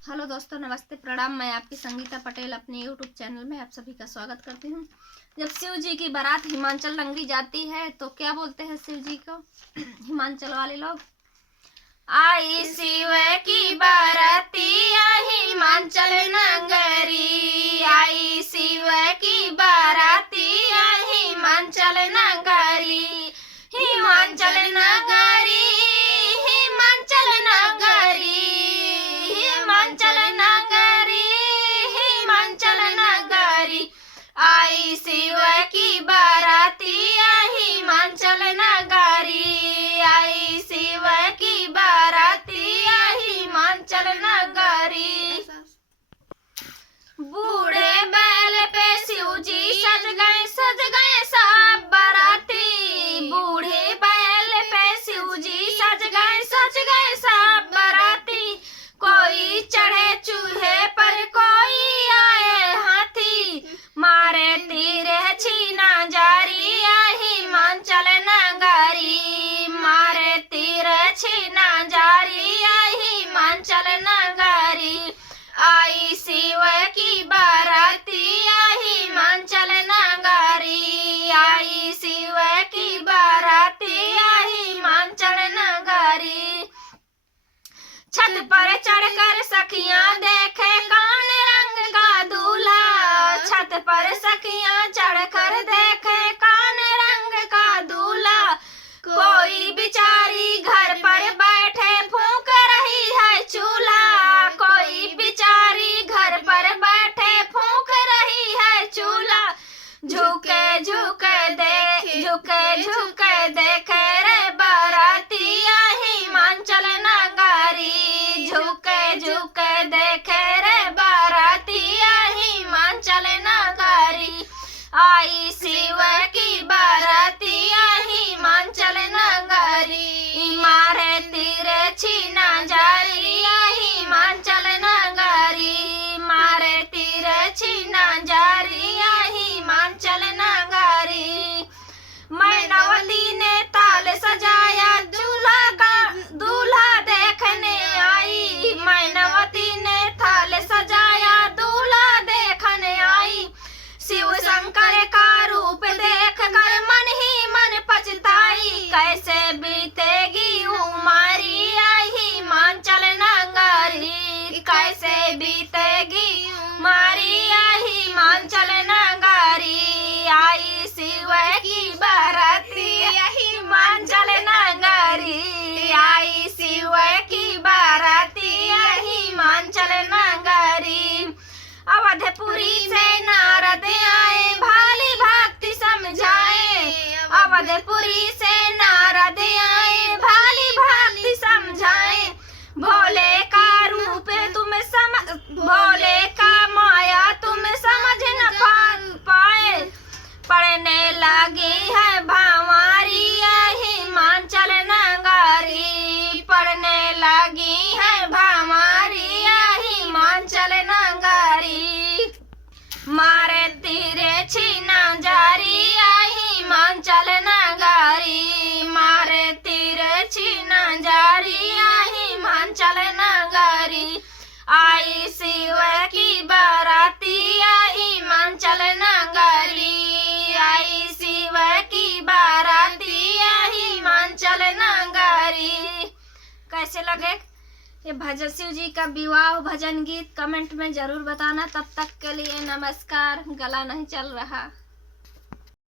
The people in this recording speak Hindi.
हेलो दोस्तों, नमस्ते, प्रणाम। मैं आपकी संगीता पटेल अपने यूट्यूब चैनल में आप सभी का स्वागत करती हूँ। जब शिव जी की बारात हिमाचल लंगी जाती है तो क्या बोलते हैं शिव जी को हिमाचल वाले लोग? आई शिव की बारातिया हिमाचल नगरी, आई शिव की बारातिया हिमाचल नगरी, हिमाचल नगरी, हिमाचल नगरी, हिमाचल नगरी, हिमाचल नगरी, आई शिव की बारातिया हिमाचल नगरी, आई शिव की बारातिया हिमाचल नगरी। बूढ़े बैल पे शिव जी सज गए सब बाराती, बूढ़े बैल पे शिव जी सज गए सब बाराती। कोई चढ़े चूल्हे पर, कोई आए हाथी, मारे तीर छीना जारी हिमाचल नगरी, मारे तीर छीना जारी हिमाचल नगरी, आई शिव की बारातिया हिमाचल नगरी, आई शिव की बारातिया हिमाचल नगरी। छत पर चढ़कर सखियां देखे कौन रंग का दूल्हा, छत पर सखियां चढ़कर देखे कौन रंग का दूल्हा। कोई बिचारी घर पर बैठे फूंक रही है चूल्हा, कोई बिचारी घर पर बैठे फूंक रही है चूल्हा। झुके झुके देखे रे बारातिया हिमाचल नगरी, झुके झुके देखे रे बारातिया हिमाचल नगरी, आई शिव की बारातिया हिमाचल नगरी, मारे तीर छीना जारी हिमाचल नगरी, मारे तीर छीना जारी हिमाचल नगरी। मैनावती ने ताल सजाया दूल्हा देखने आई, मैनावती ने थाल सजाया दूल्हा देखने आई। शिव शंकर का रूप देख कर मन ही मन पछताई, कैसे बीतेगी उमारी हिमाचल नगरी, कैसे बीतेगी उमारी हिमाचल नगरी, आई शिव की बाराती हिमाचल नगरी, आई शिव की बाराती हिमाचल नगरी। अवधपुरी से नारद आए भाली भक्ति समझाए, अवधपुरी से नारद आए भाली भक्ति समझाए। भोले का रूप भोले का माया तुम समझ न पाए, पढ़ने लगी है भावारी हिमाचल नगरी, पढ़ने लगी है भावारी हिमाचल नगरी, मारे तीरे छीना जारी हिमाचल नगरी, मारे तीरे छीना जारी हिमाचल नगरी, आई शिव की बारातिया हिमाचल नगरी, आई शिव की बारातिया हिमाचल नगरी। कैसे लगे ये भजन, शिव जी का विवाह भजन गीत? कमेंट में जरूर बताना। तब तक के लिए नमस्कार। गला नहीं चल रहा।